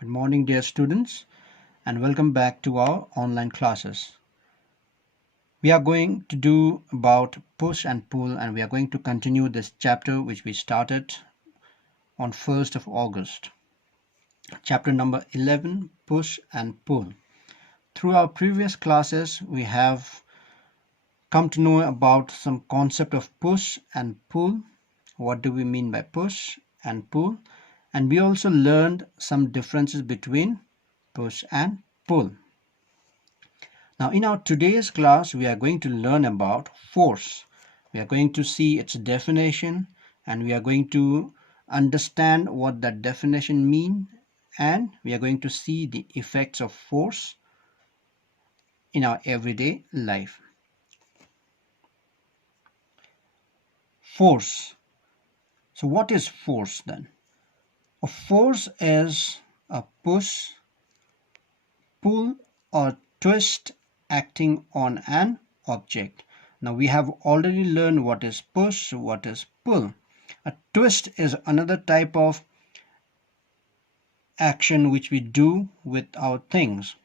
Good morning, dear students, and welcome back to our online classes. We are going to do about push and pull, and we are going to continue this chapter which we started on 1st of August. Chapter number 11, push and pull. Through our previous classes, we have come to know about some concept of push and pull. What do we mean by push and pull? And we also learned some differences between push and pull. Now in our today's class we are going to learn about force. We are going to see its definition and we are going to understand what that definition means, and we are going to see the effects of force in our everyday life. Force. So what is force then? A force is a push, pull or twist acting on an object. Now we have already learned what is push, what is pull. A twist is another type of action which we do with our things.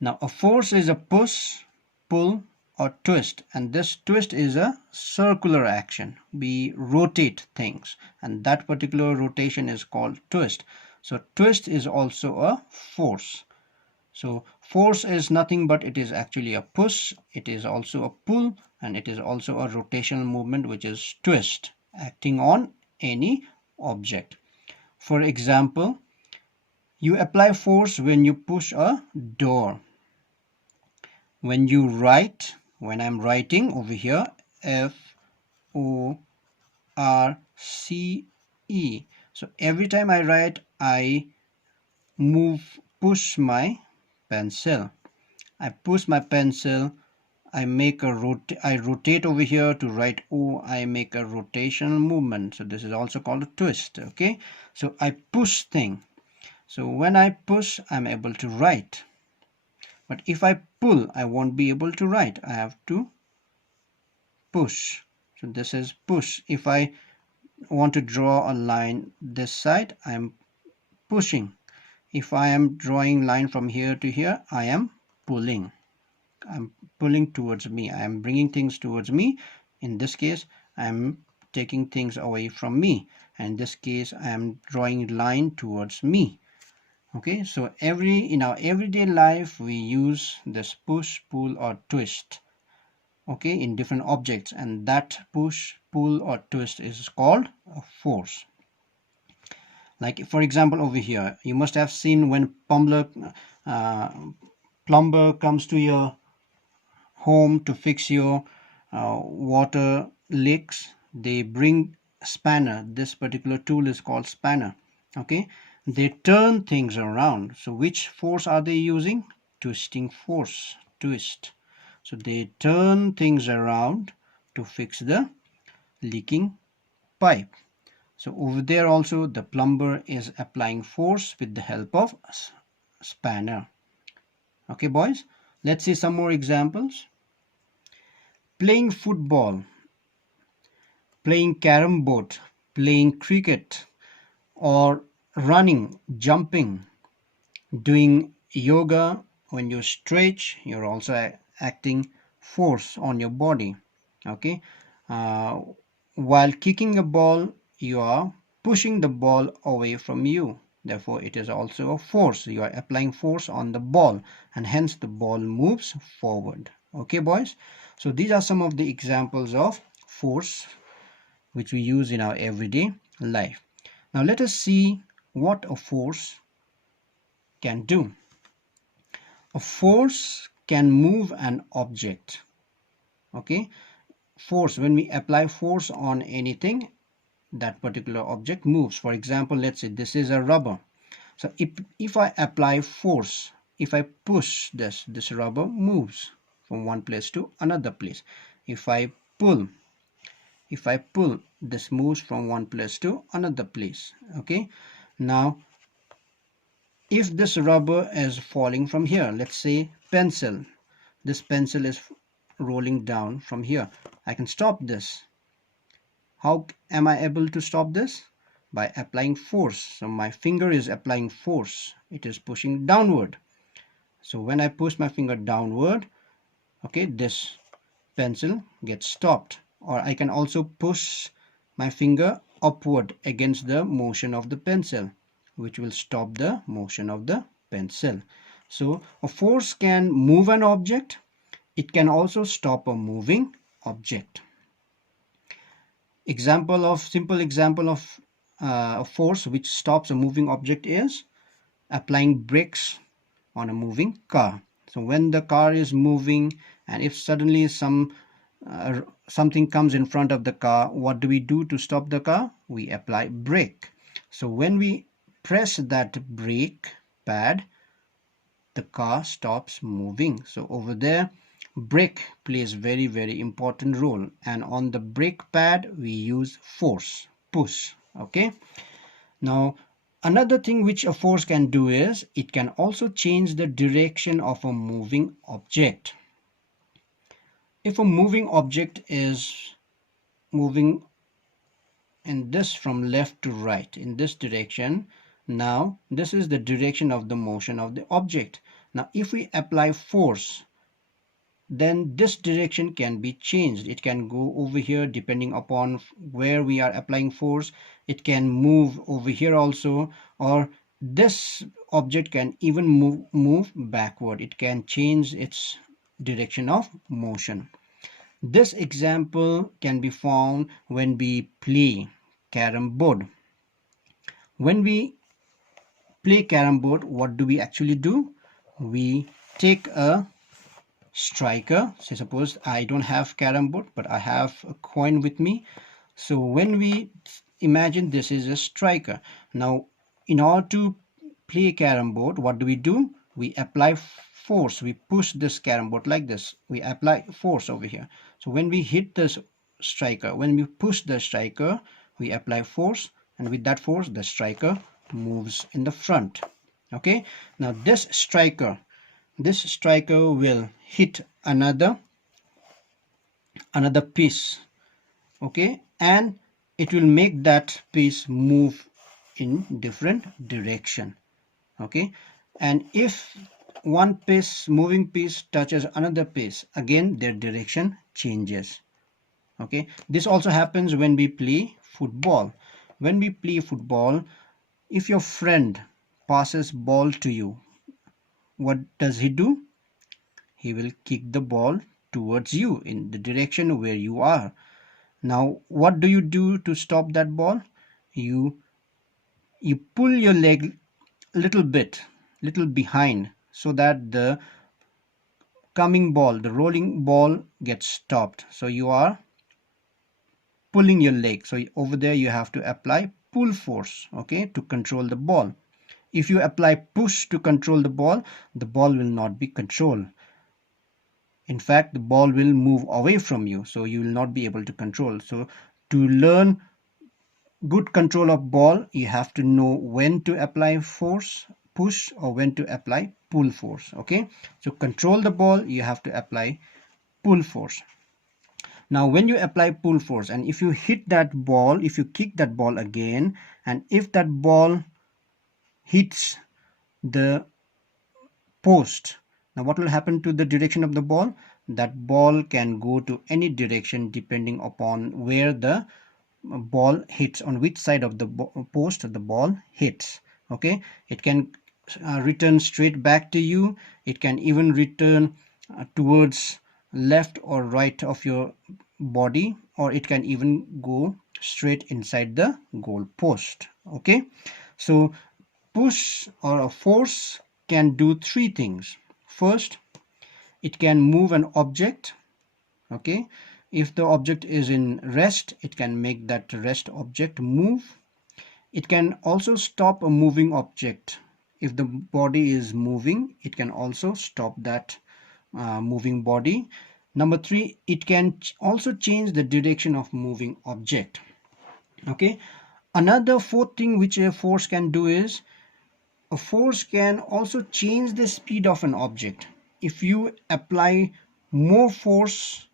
Now a force is a push, pull or twist, and this twist is a circular action. We rotate things and that particular rotation is called twist. So twist is also a force. So force is nothing but it is actually a push, it is also a pull, and it is also a rotational movement which is twist acting on any object. For example, you apply force when you push a door. When you write, when I'm writing over here, F-O-R-C-E. So every time I write, I push my pencil. I push my pencil, I rotate over here to write O, I make a rotational movement. So this is also called a twist, okay? So I push thing. So when I push, I'm able to write. But if I pull, I won't be able to write. I have to push. So this is push. If I want to draw a line this side, I'm pushing. If I am drawing line from here to here, I am pulling. I'm pulling towards me. I am bringing things towards me. In this case, I'm taking things away from me. And in this case, I am drawing line towards me. Okay, so in our everyday life, we use this push, pull or twist. Okay, in different objects, and that push, pull or twist is called a force. Like for example over here, you must have seen when plumber comes to your home to fix your water leaks. They bring spanner. This particular tool is called spanner. Okay, they turn things around. So which force are they using? Twisting force, twist. So they turn things around to fix the leaking pipe. So over there also the plumber is applying force with the help of spanner. Okay boys, let's see some more examples. Playing football, playing carom board, playing cricket, or running, jumping, doing yoga. When you stretch, you're also acting force on your body. Okay, while kicking a ball, you are pushing the ball away from you. Therefore, it is also a force. You are applying force on the ball, and hence the ball moves forward. Okay, boys. So these are some of the examples of force which we use in our everyday life. Now let us see what a force can do. A force can move an object. Okay, force, when we apply force on anything, that particular object moves. For example, let's say this is a rubber. So if I apply force, if I push this rubber moves from one place to another place. If I pull, this moves from one place to another place. Okay, now if this rubber is falling from here, let's say pencil, this pencil is rolling down from here, I can stop this. How am I able to stop this? by applying force. So my finger is applying force. It is pushing downward. So when I push my finger downward, okay, this pencil gets stopped. Or I can also push my finger upward against the motion of the pencil, which will stop the motion of the pencil. So a force can move an object. It can also stop a moving object. Simple example of a force which stops a moving object is applying brakes on a moving car. So when the car is moving, and if suddenly something comes in front of the car, what do we do to stop the car? We apply brake. So when we press that brake pad, the car stops moving. So over there, brake plays very important role, and on the brake pad we use force, push. Okay, now another thing which a force can do is it can also change the direction of a moving object. If a moving object is moving in this from left to right in this direction, now this is the direction of the motion of the object. Now if we apply force, then this direction can be changed. It can go over here depending upon where we are applying force. It can move over here also, or this object can even move backward. It can change its direction of motion. This example can be found when we play carom board. When we play carom board, what do we actually do? We take a striker. Say suppose I don't have carom board, but I have a coin with me. So when we imagine this is a striker, now in order to play carom board, what do? We apply force. We push this carom board like this. We apply force over here. So when we hit this striker, when we push the striker, we apply force, and with that force the striker moves in the front. Okay, now this striker will hit another piece, okay, and it will make that piece move in different direction. Okay, and if one moving piece touches another piece, again their direction changes. Okay, this also happens when we play football. When we play football, if your friend passes ball to you, what does he do? He will kick the ball towards you in the direction where you are. Now what do you do to stop that ball? You pull your leg little behind, so that the rolling ball gets stopped. So you are pulling your leg. So over there you have to apply pull force, okay, to control the ball. If you apply push to control the ball will not be controlled. In fact, the ball will move away from you, so you will not be able to control. So to learn good control of ball, you have to know when to apply force, push, or when to apply pull force. Okay, so control the ball, you have to apply pull force. Now when you apply pull force, and if you hit that ball, if you kick that ball again, and if that ball hits the post, now what will happen to the direction of the ball? That ball can go to any direction depending upon where the ball hits, on which side of the post the ball hits. Okay, it can return straight back to you. It can even return towards left or right of your body, or it can even go straight inside the goal post. Okay, so push or a force can do three things. First, it can move an object. Okay, if the object is in rest, it can make that rest object move. It can also stop a moving object. If the body is moving, it can also stop that moving body. Number three, it can also change the direction of moving object. Okay, another fourth thing which a force can do is a force can also change the speed of an object. If you apply more force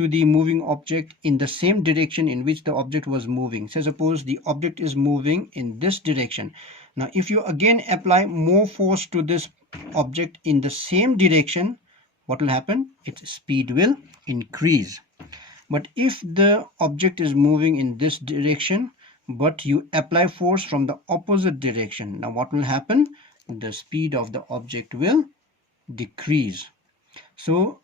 to the moving object in the same direction in which the object was moving. So suppose the object is moving in this direction. Now if you again apply more force to this object in the same direction, what will happen? Its speed will increase. But if the object is moving in this direction, but you apply force from the opposite direction, now what will happen? The speed of the object will decrease. So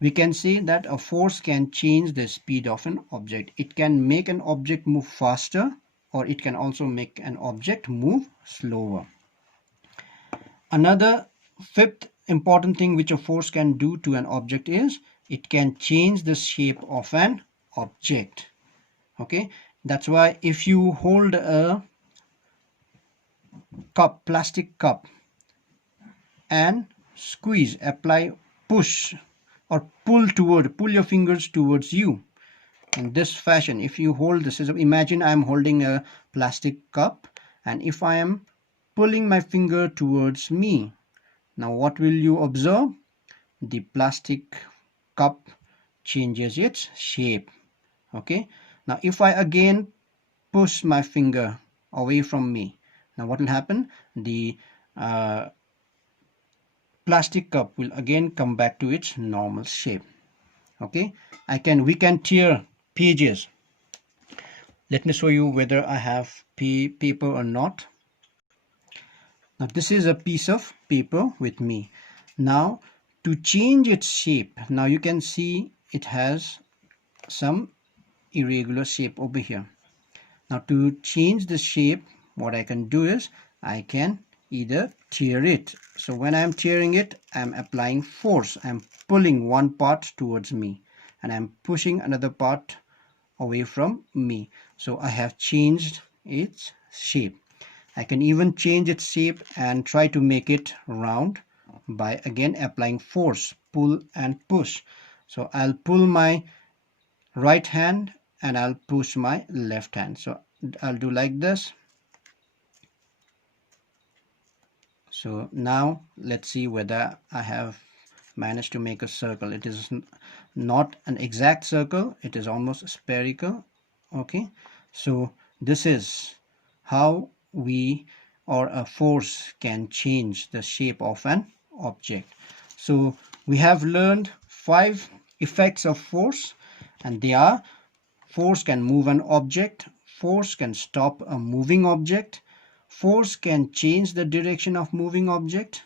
we can say that a force can change the speed of an object. It can make an object move faster, or it can also make an object move slower. Another fifth important thing which a force can do to an object is it can change the shape of an object. Okay, that's why if you hold a cup, plastic cup, and squeeze, apply, push or pull your fingers towards you in this fashion. If you hold this, imagine I am holding a plastic cup, and if I am pulling my finger towards me, now what will you observe? The plastic cup changes its shape. Okay, now if I again push my finger away from me, now what will happen? The plastic cup will again come back to its normal shape. Okay, we can tear pages. Let me show you whether I have paper or not. Now this is a piece of paper with me. Now to change its shape, now you can see it has some irregular shape over here. Now to change the shape, what I can do is I can either tear it. So when I am tearing it, I am applying force. I am pulling one part towards me and I am pushing another part away from me. So I have changed its shape. I can even change its shape and try to make it round by again applying force, pull and push. So I'll pull my right hand and I'll push my left hand. So I'll do like this. So now let's see whether I have managed to make a circle. It is not an exact circle, it is almost spherical. Okay, so this is how we or a force can change the shape of an object. So we have learned 5 effects of force, and they are: force can move an object, force can stop a moving object, force can change the direction of moving object,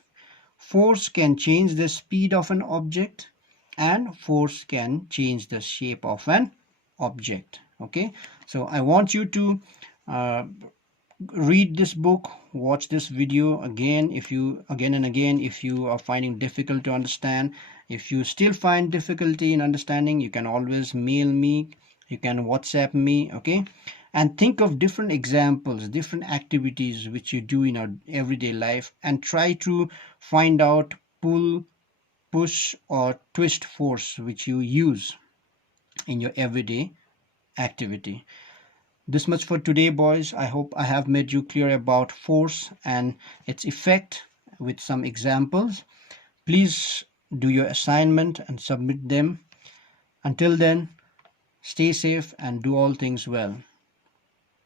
force can change the speed of an object, and force can change the shape of an object. Okay, so I want you to read this book, watch this video again and again if you are finding difficult to understand. If you still find difficulty in understanding, you can always mail me, you can WhatsApp me. Okay, and think of different examples, different activities which you do in our everyday life, and try to find out pull, push or twist force which you use in your everyday activity. This much for today, boys. I hope I have made you clear about force and its effect with some examples. Please do your assignment and submit them. Until then, stay safe and do all things well.